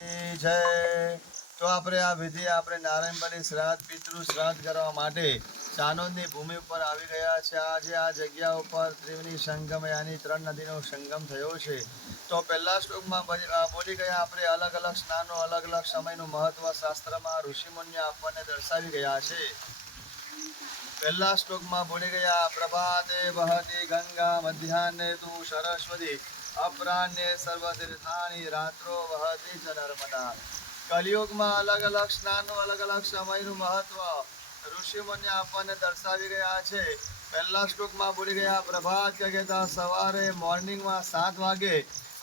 જય. તો આપણે આ વિધિ આપણે નારાયણબલી શ્રાદ્ધ પિતૃ શ્રાદ્ધ કરવા માટે ચાનોદની ભૂમિ ઉપર આવી ગયા છે. આજે આ જગ્યા ઉપર ત્રિવેણી સંગમ યાની 3 નદીનો સંગમ થયો છે. તો પહેલા શ્લોકમાં બોલી ગયા આપણે અલગ અલગ સ્નાનો અલગ અલગ સમયનું મહત્વ શાસ્ત્રમાં ઋષિમુનિઓ આપણને દર્શાવી ગયા છે. પહેલા શ્લોકમાં બોલી ગયા પ્રભાતે વહતી ગંગા મધ્યાહ્ને તુ સરસ્વતી અપરાહ્ને સર્વતીર્થાની રાત્રો વહતી ચ નર્મદા. કલિયુગમાં અલગ અલગ સ્નાનનું અલગ અલગ સમયનું મહત્વ ઋષિમુનિઓ આપણને દર્શાવી ગયા છે. પહેલા શ્લોકમાં બોલી ગયા પ્રભાત કે કહેતા સવારે મોર્નિંગમાં 7 વાગે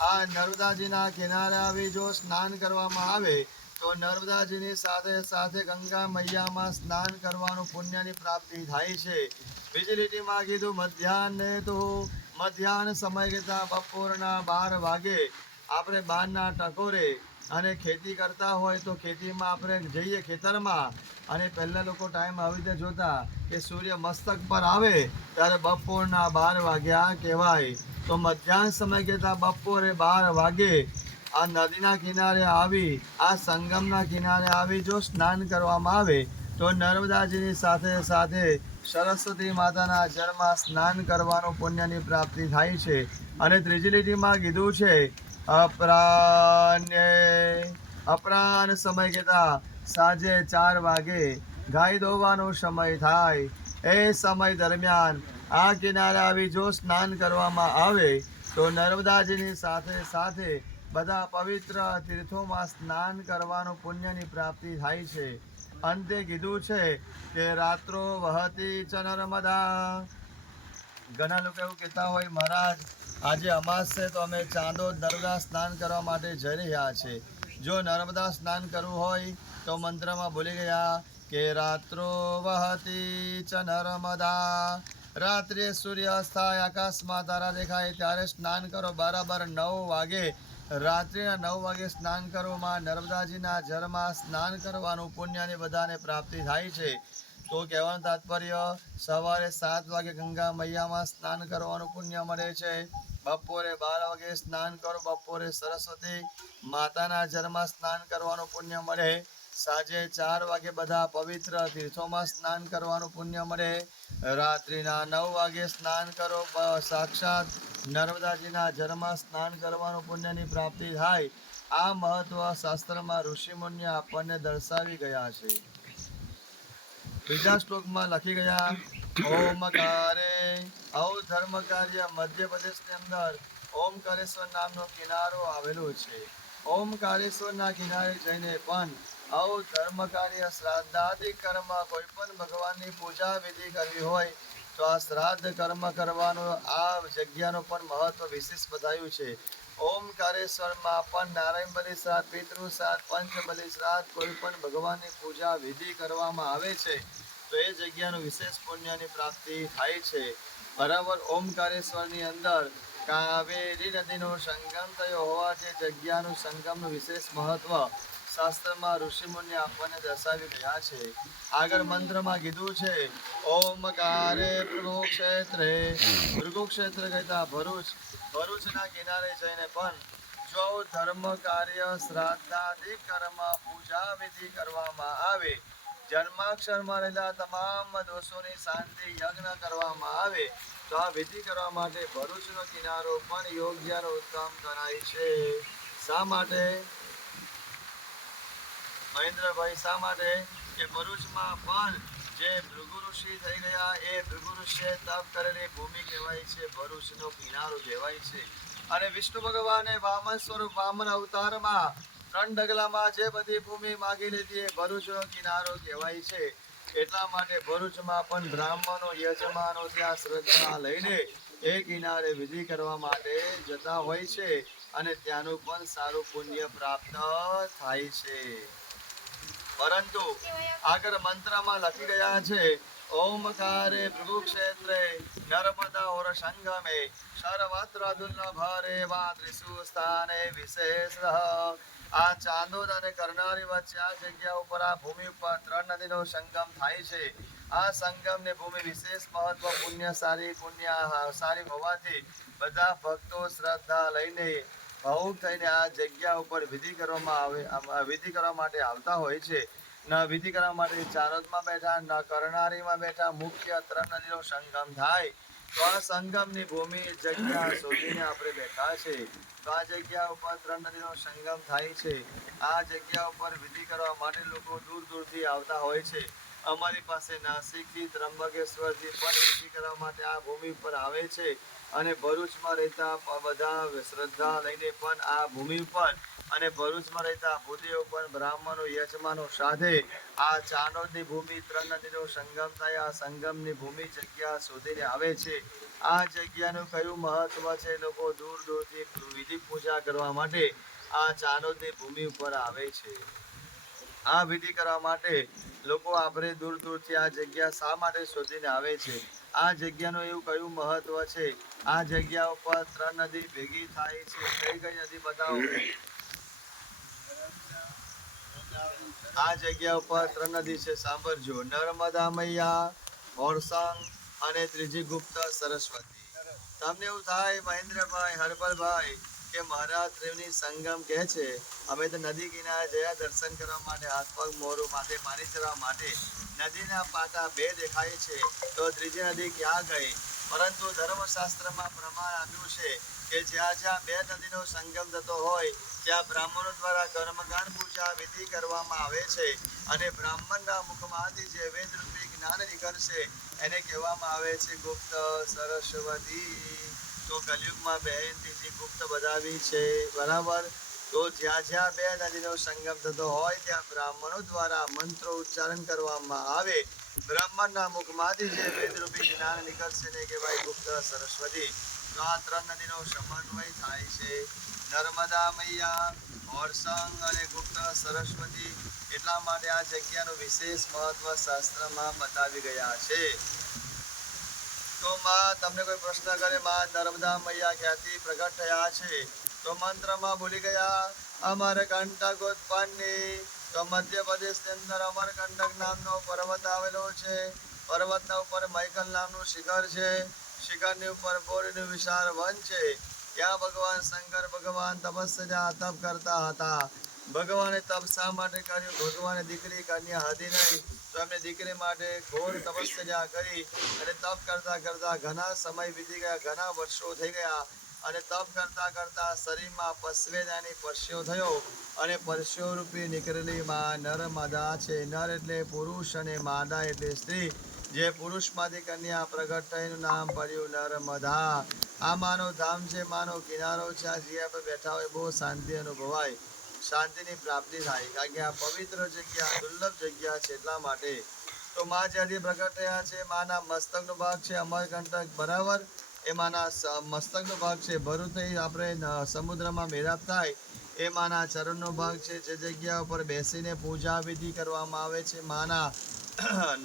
આ નર્મદાજીના કિનારે આવી જો સ્નાન કરવામાં આવે તો નર્મદાજીની સાથે સાથે ગંગા મૈયામાં સ્નાન કરવાનું પુણ્યની પ્રાપ્તિ થાય છે. બીજી લીટીમાં કીધું મધ્યાહ્ને તો મધ્યાહ્ન સમય કહેતા બપોરના 12 વાગે આપણે 12ના ટકોરે અને ખેતી કરતા હોય તો ખેતીમાં આપણે જઈએ ખેતરમાં અને પહેલાં લોકો ટાઈમ આવી રીતે જોતા કે સૂર્ય મસ્તક પર આવે ત્યારે બપોરના 12 વાગ્યા કહેવાય. તો મધ્યાહ્ન સમય કહેતા બપોરે 12 વાગે આ નદીના કિનારે આવી આ સંગમના કિનારે આવી જો સ્નાન કરવામાં આવે તો નર્મદાજીની સાથે સાથે સરસ્વતી માતાના જળમાં સ્નાન કરવાનું પુણ્યની પ્રાપ્તિ થાય છે. અને ત્રીજી લીટીમાં કીધું છે અપરાહ્ન સમય કહેતા સાંજે 4 વાગે ગાય દોવાનો સમય થાય એ સમય દરમિયાન આ કિનારે આવી જો સ્નાન કરવામાં આવે તો નર્મદાજીની સાથે સાથે બધા પવિત્ર તીર્થોમાં સ્નાન કરવાનું પુણ્યની પ્રાપ્તિ થાય છે. અંતે કીધું છે કે રાત્રો વહતી ચ નર્મદા. ઘણા લોકો એવું કહેતા હોય મહારાજ આજે અમાસ છે તો અમે ચાંદોદ નર્મદા સ્નાન કરવા માટે જઈ રહ્યા છે. જો નર્મદા સ્નાન કરવું હોય તો મંત્રમાં બોલી ગયા કે રાત્રો વહતી ચ નર્મદા. રાત્રે સૂર્ય અસ્ત થાય આકાશમાં તારા દેખાય ત્યારે સ્નાન કરો. બરાબર 9 વાગે રાત્રિના 9 વાગે સ્નાન કરો. માં નર્મદાજીના જળમાં સ્નાન કરવાનું પુણ્યની બધાને પ્રાપ્તિ થાય છે. તો કહેવાનું તાત્પર્ય સવારે 7 વાગે ગંગા મૈયામાં સ્નાન કરવાનું પુણ્ય મળે છે. બપોરે 12 વાગે સ્નાન કરો. બપોરે સરસ્વતી માતાના જળમાં સ્નાન કરવાનું પુણ્ય મળે. સાંજે 4 વાગે બધા પવિત્ર તીર્થોમાં સ્નાન કરવાનું પુણ્ય મળે. રાત્રિના 9 વાગે સ્નાન કરો. સાક્ષાત નર્મદાજીના જળમાં સ્નાન કરવાનું પુણ્યની પ્રાપ્તિ થાય. આ મહત્વ શાસ્ત્રમાં ઋષિમુનિઓ આપણને દર્શાવી ગયા છે. બીજા શ્લોકમાં લખી ગયા ઓમકારે ધર્મ કાર્ય મધ્યપ્રદેશની અંદર ઓમકારેશ્વર નામનો કિનારો આવેલો છે. ઓમકારેશ્વરના કિનારે જઈને પણ ધર્મ કાર્ય શ્રાદ્ધાદિ કર્મ કોઈ પણ ભગવાનની પૂજા વિધિ કરવી હોય તો આ શ્રાદ્ધ કર્મ કરવાનું આ જગ્યાનું પણ મહત્વ વિશેષ બતાવ્યું છે. ઓમકારેશ્વરમાં પણ નારાયણબલી શ્રાદ્ધ પિતૃ શ્રાદ્ધ પંચબલી શ્રાદ્ધ કોઈ પણ ભગવાનની પૂજા વિધિ કરવામાં આવે છે તો એ જગ્યાનું વિશેષ પુણ્યની પ્રાપ્તિ થાય છે. બરાબર ઓમકારેશ્વરની અંદર કાવેરી નદીનો સંગમ થયો હોવાથી જગ્યાનું સંગમનું વિશેષ મહત્વ શાસ્ત્રમાં ઋષિમુનિઓ આપણને દર્શાવી રહ્યા છે. આગળ મંત્રમાં કીધું છે ઓમકારે ભૃગુક્ષેત્રે. ભૃગુક્ષેત્ર કહેતા ભરૂચના કિનારે જઈને પણ જો ધર્મ કાર્ય શ્રાદ્ધાદિ કર્મ પૂજા વિધિ કરવામાં આવે જન્માક્ષરમાં રહેલા તમામ દોષોની શાંતિ યજ્ઞ કરવામાં આવે તો આ વિધિ કરવા માટે ભરૂચનો કિનારો પણ યોગ્ય અને ઉત્તમ ગણાય છે. શા માટે મહેન્દ્રભાઈ? શા માટે કે ભરૂચમાં પણ જે ભૃગુ ઋષિ થઈ ગયા એ ભૃગુ ઋષિએ તપ કરેલી ભૂમિ કહેવાય છે. ભરૂચનો કિનારો કહેવાય છે. અને વિષ્ણુ ભગવાને વામન સ્વરૂપ વામન અવતારમાં 3 ડગલામાં જે બધી ભૂમિ માગી લીધી એ ભરૂચનો કિનારો કહેવાય છે. એટલા માટે ભરૂચમાં પણ બ્રાહ્મણો યજમાનો ત્યાં શ્રદ્ધા લઈને એ કિનારે વિધિ કરવા માટે જતા હોય છે અને ત્યાંનું પણ સારું પુણ્ય પ્રાપ્ત થાય છે. પરંતુ આગળ મંત્રમાં લખી ગયા છે ઓમકારે ભૃગુક્ષેત્રે નર્મદા ઓર સંગમે સર્વત્ર દુર્લભ રેવા ત્રિષુ સ્થાને વિશેષ. આ ચાંદોદ અને કરનાળી વચ્ચે આ જગ્યા ઉપર આ ભૂમિ ઉપર 3 નદીનો સંગમ થાય છે. આ સંગમની ભૂમિ વિશેષ મહત્વ પુણ્ય સારી હોવાથી બધા ભક્તો શ્રદ્ધા લઈને ભાવુક થઈને આ જગ્યા ઉપર વિધિ કરવા માટે આવતા હોય છે. ન વિધિ કરવા માટે ચારોદમાં બેઠા, ન કરનારીમાં બેઠા, મુખ્ય 3 નદીનો સંગમ થાય. તો આ સંગમની ભૂમિ જગ્યા શોધીને આપણે બેઠા છે. તો આ જગ્યા ઉપર 3 નદીનો સંગમ થાય છે. આ જગ્યા ઉપર વિધિ કરવા માટે લોકો દૂર દૂરથી આવતા હોય છે. અમારી પાસે નાસિકથી, ત્રંબકેશ્વરથી પણ વિધિ કરવા માટે આ ભૂમિ ઉપર આવે છે. અને ભરૂચમાં રહેતા બધા શ્રદ્ધા લઈને પણ આ ભૂમિ ઉપર, અને ભરૂચમાં રહેતા ભૂદેવ પણ બ્રાહ્મણો યજમાનો સાથે આ ચાનોદની ભૂમિ 3 નદીનો સંગમ થાય, આ સંગમની ભૂમિ જગ્યા શોધીને આવે છે. આ જગ્યાનું કયું મહત્વ છે? લોકો દૂર દૂરથી વિધિ પૂજા કરવા માટે આ ચાનોદની ભૂમિ ઉપર આવે છે. આ વિધિ કરવા માટે લોકો આપણે દૂર દૂરથી આ જગ્યા શા માટે શોધીને આવે છે? આ જગ્યાનું એવું કયું મહત્વ છે? આ જગ્યા ઉપર 3 નદી ભેગી થાય છે. કઈ કઈ નદી બતાવો? આ જગ્યા ઉપર 3 નદી છે, સાંભળજો. નર્મદા મૈયા, હોરસંગ અને ત્રીજી ગુપ્ત સરસ્વતી. તમને એવું થાય મહેન્દ્રભાઈ, હરપલભાઈ, કે મહારાજ ત્રિવેણી સંગમ કહે છે, અમે તો નદી કિનારે જયા દર્શન કરવા માટે, હાથ પગ મોરું માથે પાણી ચડવા માટે. નદીના પાટા 2 દેખાય છે, તો ત્રીજી નદી ક્યાં ગઈ? પરંતુ ધર્મશાસ્ત્રમાં પ્રમાણ આપ્યું છે કે જ્યાં જ્યાં 2 નદીનો સંગમ થતો હોય ત્યાં બ્રાહ્મણો દ્વારા કર્મકાંડ પૂજા વિધિ કરવામાં આવે છે. અને બ્રાહ્મણના મુખમાંથી જે વેદરૂપી જ્ઞાન નીકળશે એને કહેવામાં આવે છે ગુપ્ત સરસ્વતી. તો કલયુગમાં બહેન ત્રીજી ગુપ્ત બતાવી છે, બરાબર. તો જ્યાં જ્યાં 2 નદીનો સંગમ થતો હોય ત્યાં બ્રાહ્મણો દ્વારા મંત્રો ઉચ્ચારણ કરવામાં આવે. બ્રાહ્મણના મુખમાંથી જે વેદરૂપી જ્ઞાન નીકળશે ને કે ભાઈ ગુપ્ત સરસ્વતી. તો આ 3 નદીનો સમન્વય થાય છે. નર્મદા મૈયા, હોરસંગ અને ગુપ્ત સરસ્વતી. એટલા માટે આ જગ્યાનું વિશેષ મહત્વ શાસ્ત્રમાં બતાવી ગયા છે. તો માં તમને કોઈ પ્રશ્ન કરે, માં નર્મદા મૈયા ક્યાંથી પ્રગટ થયા છે? તો મંત્રમાં ભૂલી ગયા. અમરકંટકોત્પન્ની. તો મધ્યપ્રદેશની અંદર અમરકંટક નામનો પર્વત આવેલો છે. પર્વતના ઉપર મૈકલ નામનું શિખર છે. શિખરની ઉપર બોરીનું વિશાળ વન છે. ત્યાં ભગવાન શંકર ભગવાન તપસ્યા તપ કરતા હતા. ભગવાને તપ શા માટે કર્યું? ભગવાને દીકરી કન્યા હતી નહીં, તો એમને દીકરી માટે ઘોર તપસ્યા કરી અને તપ કરતા કરતા ઘણા સમય વીતી ગયા, ઘણા વર્ષો થઈ ગયા. અને તપ કરતા કરતા શરીરમાં પસવેદાની પરસ્યો થયો, અને પરસ્યો રૂપી નીકળેલી માં નર્મદા છે. નર એટલે પુરુષ અને માદા એટલે સ્ત્રી. જે પુરુષમાંથી કન્યા પ્રગટ થઈનું નામ પડ્યું નર્મદા. આ માનો ધામ છે, માનો કિનારો છે. આ જગ્યા પર બેઠા હોય બહુ શાંતિ અનુભવાય, શાંતિની પ્રાપ્તિ થાય, કારણ કે આ પવિત્ર જગ્યા, દુર્લભ જગ્યા છે એટલા માટે. તો માં જ્યાંથી પ્રગટ થયા છે, માના મસ્તકનો ભાગ છે અમરકંટક, બરાબર. એ માના મસ્તકનો ભાગ છે. ભરૂચથી આપણે સમુદ્રમાં મેળાપ થાય એ માના ચરણનો ભાગ છે. જે જગ્યા ઉપર બેસીને પૂજા વિધિ કરવામાં આવે છે. માના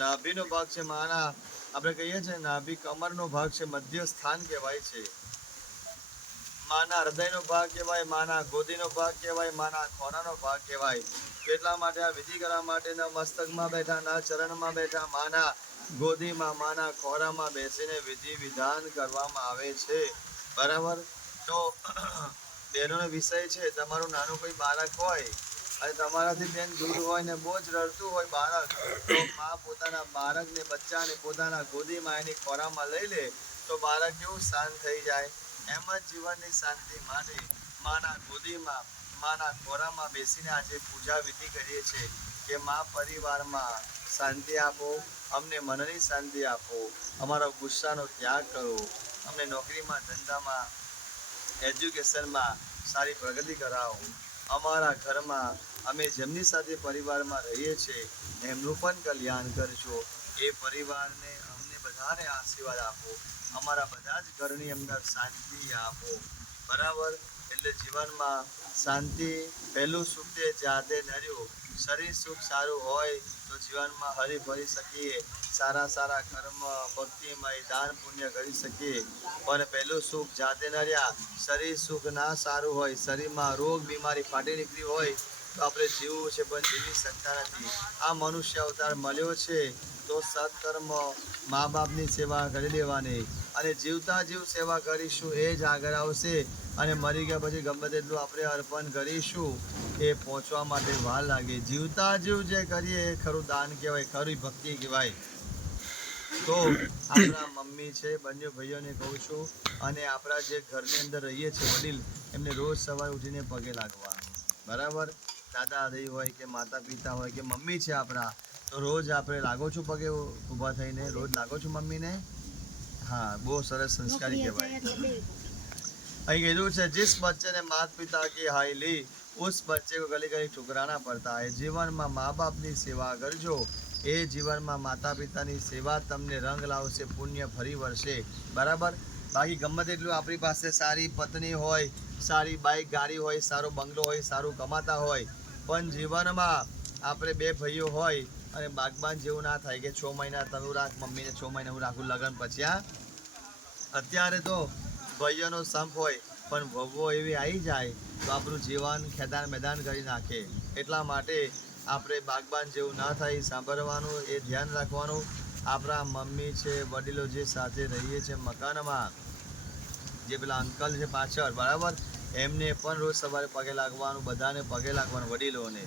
નાભીનો ભાગ છે. માના આપણે કહીએ છીએ નાભી કમરનો ભાગ છે, મધ્ય સ્થાન કહેવાય છે. માના હૃદયનો ભાગ કહેવાય, માના ગોદીનો ભાગ કહેવાય, માના ખોરાનો ભાગ કહેવાય. એટલા માટે આ વિધિ કરવા માટે ન મસ્તકમાં બેઠા, ન ચરણમાં બેઠા, માના ગોદીમાં, માના ખોરામાં બેસીને વિધિ વિધાન કરવામાં આવે છે, બરાબર. તો બહેનોનો વિષય છે, તમારું નાનું કોઈ બાળક હોય અને તમારાથી બેન દૂર હોય ને બહુ જ રડતું હોય બાળક, તો મા પોતાના બાળકને, બચ્ચાને પોતાના ગોદીમાં એની ખોરામાં લઈ લે તો બાળક કેવું શાંત થઈ જાય. એમ જ જીવનની શાંતિ માટે માના ગોદીમાં, માના ખોરામાં બેસીને આજે પૂજા વિધિ કરીએ છીએ કે મા પરિવારમાં શાંતિ આપો, અમને મનની શાંતિ આપો, અમારો ગુસ્સાનો ત્યાગ કરો, અમને નોકરીમાં, ધંધામાં, એજ્યુકેશનમાં સારી પ્રગતિ કરાવો. અમારા ઘરમાં અમે જેમની સાથે પરિવારમાં રહીએ છીએ એમનું પણ કલ્યાણ કરજો. એ પરિવારને, અમને બધાને આશીર્વાદ આપો. અમારા બધા જ ઘરની અંદર શાંતિ આપો, બરાબર. એટલે જીવનમાં શાંતિ પહેલું સુખ તે જાતે નર્યું. શરીર સુખ સારું હોય તો જીવનમાં હરી ભરી શકીએ, સારા સારા કર્મ, ભક્તિમય, દાન પુણ્ય કરી શકીએ. પણ પહેલું સુખ જાતે નર્યા. શરીર સુખ ના સારું હોય, શરીરમાં રોગ બીમારી ફાટી નીકળી હોય તો આપણે જીવવું છે પણ જીવી શકતા નથી. આ મનુષ્ય અવતાર મળ્યો છે તો સત્કર્મ, મા બાપની સેવા કરી દેવાની, અને જીવતા જીવ સેવા કરીશું એ જ આગળ આવશે, અને મરી ગયા પછી ગમે તેટલું આપણે અર્પણ કરીશું એ પહોંચવા માટે વાર લાગે. જીવતા જીવ જે કરીએ એ ખરું દાન કહેવાય, ખરી ભક્તિ કહેવાય. તો આપણા મમ્મી છે, બંને ભાઈઓને કહું છું, અને આપણા જે ઘરની અંદર રહીએ છીએ વડીલ, એમને રોજ સવારે ઉઠીને પગે લાગવાનું. બરાબર? દાદા દાદી હોય કે માતા પિતા હોય કે મમ્મી છે આપણા, તો રોજ આપણે લાગો છું પગે ઊભા થઈને? રોજ લાગો છું મમ્મીને? હા, બહુ સરસ સંસ્કારી કહેવાય. અહીં કીધું છે, जिस बच्चे ने माता पिता की हाय ली उस बच्चे को गली गली ठुकराना पड़ता है. જીવનમાં મા બાપની સેવા કરજો, એ જીવનમાં માતા પિતાની સેવા તમને રંગ લાવશે, પુણ્ય ફરી વળશે. બરાબર? બાકી ગમે તેટલું આપણી પાસે સારી પત્ની હોય, સારી બાઇક ગાડી હોય, સારો બંગલો હોય, સારું કમાતા હોય, પણ જીવનમાં આપણે બે ભાઈઓ હોય અને બાગબાન જેવું ના થાય કે 6 મહિના તમે રાખ, મમ્મીને 6 મહિના હું રાખું લગ્ન પછી. અત્યારે તો ભાઈઓનો સંપ હોય, પણ વહુઓ એવી આવી જાય તો આપણું જીવન ખેદાન મેદાન કરી નાખે. એટલા માટે આપણે બાગબાન જેવું ના થાય, સાંભળવાનું, એ ધ્યાન રાખવાનું. આપણા મમ્મી છે, વડીલો જે સાથે રહીએ છીએ મકાનમાં, જે પેલા અંકલ છે પાછળ, બરાબર, એમને પણ રોજ સવારે પગે લાગવાનું, બધાને પગે લાગવાનું, વડીલોને.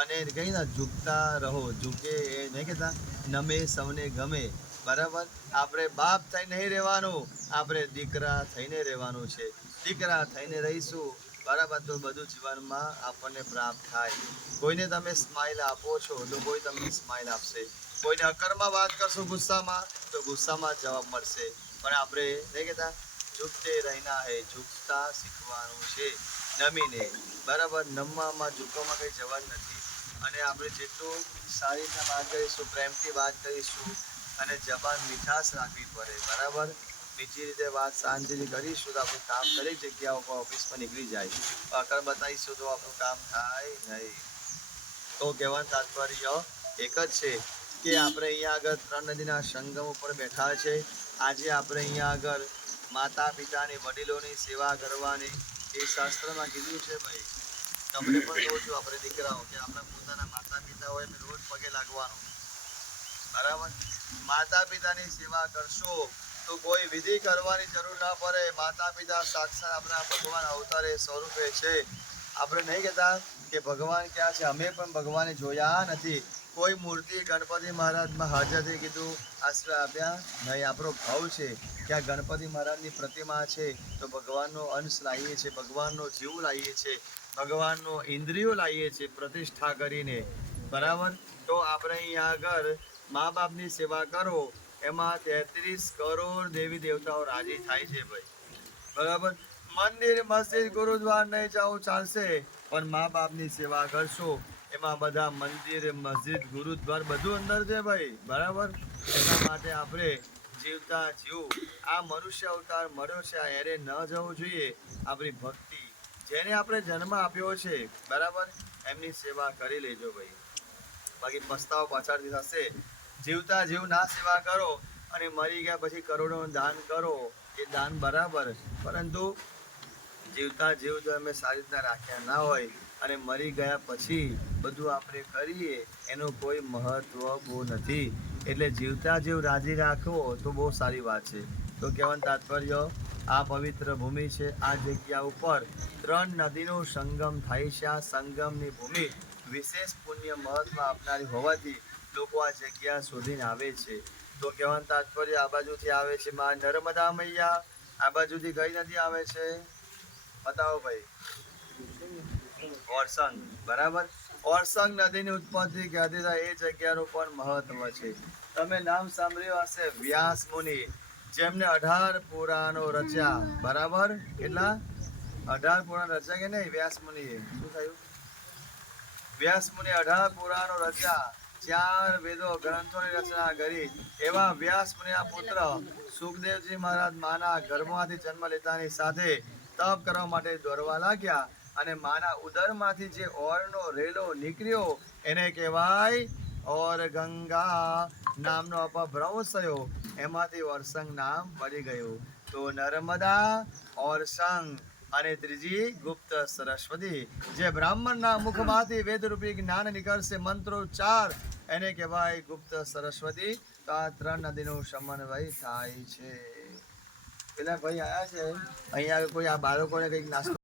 અને કહી ને ઝૂકતા રહો, ઝૂકે એ નહીં કહેતા નમે સૌને ગમે. બરાબર? આપણે બાપ થઈ નહીં રહેવાનું, આપણે દીકરા થઈને રહેવાનું છે. દીકરા થઈને રહીશું, બરાબર, તો બધું જીવનમાં આપણને પ્રાપ્ત થાય. કોઈને તમે સ્માઇલ આપો છો તો કોઈ તમને સ્માઇલ આપશે. કોઈને અકરમાં વાત કરશો ગુસ્સામાં, તો ગુસ્સામાં જવાબ મળશે. પણ આપણે નહીં કહેતા ઝૂકતે રહેના હે, ઝૂકતા શીખવાનું છે નમીને. બરાબર? નમવામાં ઝૂકવામાં કંઈ જવાબ નથી. અને આપણે જેટલું સારી રીતના વાત કરીશું, પ્રેમથી વાત કરીશું, અને જબાન મીઠાશ રાખવી પડે. બરાબર? બીજી રીતે વાત શાંતિથી કરીશું તો આપણું કામ દરેક જગ્યા ઉપર ઓફિસમાં નીકળી જાય. અકળ બતાવીશું તો આપણું કામ થાય નહીં. તો કહેવાનું તાત્પર્ય એક જ છે કે આપણે અહીંયા આગળ 3 નદીના સંગમ ઉપર બેઠા છે. આજે આપણે અહીંયા આગળ માતા પિતાની, વડીલોની સેવા કરવાની એ શાસ્ત્રમાં કીધું છે. ભાઈ, તમને પણ કહું છું, આપણે દીકરાઓ કે આપણા પોતાના માતા પિતા હોય એમને રોજ પગે લાગવાનું. બરાબર? માતા પિતાની સેવા કરશો તો કોઈ વિધિ કરવાની જરૂર ના પડે. માતા પિતા સાક્ષાત આપણા ભગવાન અવતારે સ્વરૂપે છે. આપણે નહીં કહેતા કે ભગવાન ક્યાં છે, અમે પણ ભગવાનને જોયા નથી. કોઈ મૂર્તિ ગણપતિ મહારાજમાં હાજર થઈ કીધું આશીર્વાદ આપ્યા નહીં. આપણો ભાવ છે કે આ ગણપતિ મહારાજની પ્રતિમા છે તો ભગવાનનો અંશ લાવીએ છીએ, ભગવાનનો જીવ લાવીએ છીએ, ભગવાનનો ઇન્દ્રિયો લાવીએ છીએ પ્રતિષ્ઠા કરીને. બરાબર? તો આપણે અહીંયા આગળ મા બાપની સેવા કરો, એમાં 33 કરોડ દેવી દેવતાઓ રાજી થાય છે. ભાઈ, બરાબર? મંદિર મસ્જિદ ગુરુદ્વાર નહીં જાઓ ચાલશે, પણ મા બાપની સેવા કરશો, એમાં બધા મંદિર મસ્જિદ ગુરુદ્વાર બધું અંદર છે. ભાઈ, બરાબર? એના માટે આપણે જીવતા જીવ આ મનુષ્ય અવતાર મળ્યો છે, આ એરે ન જવું જોઈએ. આપણી ભક્તિ, જેને આપણે જન્મ આપ્યો છે, બરાબર, એમની સેવા કરી લેજો. ભાઈ, બાકી પસ્તાવો પાછળથી થશે. જીવતા જીવ ના સેવા કરો અને મરી ગયા પછી કરોડોનું દાન કરો, એ દાન બરાબર, પરંતુ જીવતા જીવ જો અમે સારી રીતના રાખ્યા ના હોય અને મરી ગયા પછી બધું આપણે કરીએ, એનું કોઈ મહત્વ બહુ નથી. એટલે જીવતા જીવ રાજી રાખવો તો બહુ સારી વાત છે. તો કહેવાનું તાત્પર્ય, આ પવિત્ર ભૂમિ છે, આ જગ્યા ઉપર 3 નદીનો સંગમ થાય છે. આ સંગમની ભૂમિ વિશેષ પુણ્ય મહત્વ આપનારી હોવાથી લોકો આ જગ્યા શોધીને આવે છે. તો કહેવાનું તાત્પર્ય, આ બાજુથી આવે છે માં નર્મદા મૈયા, આ બાજુથી કઈ નદી આવે છે બતાવો ભાઈ? ઓરસંગ. બરાબર? ઓરસંગ નદીની ઉત્પત્તિ ક્યાંથી થાય એ જગ્યાનું પણ મહત્વ છે. તમે નામ સાંભળ્યું હશે, વ્યાસ મુનિ, જેમને 18 પુરાણો રચ્યા. બરાબર? કેટલા? 18 પુરાણ રચ્યા કે નહીં વ્યાસ મુનિએ? શું થયું? વ્યાસ મુનિ 18 પુરાણો રચ્યા, 4 વેદો ગ્રંથોની રચના કરી. એવા વ્યાસ મુનિના પુત્ર સુખદેવજી મહારાજ માના ગર્ભમાંથી જન્મ લેતાની સાથે તપ કરવા માટે દોડવા લાગ્યા, અને માના ઉદરમાંથી જે ઓરનો રેલો નીકળ્યો એને કહેવાય ઓર ગંગા નામનો અપભ્રંશ થયો, એમાંથી ઓરસંગ નામ પડી ગયું. તો નર્મદા, ઓરસંગ અને ત્રીજી ગુપ્ત સરસ્વતી, જે બ્રાહ્મણના મુખમાંથી વેદરૂપી જ્ઞાન નીકળશે, મંત્રોચ્ચાર, એને કહેવાય ગુપ્ત સરસ્વતી. તો આ 3 નદીનો સમન્વય થાય છે. પેલા ભાઈ આયા છે અહીંયા કોઈ આ બાળકોને કંઈક નાસ્તો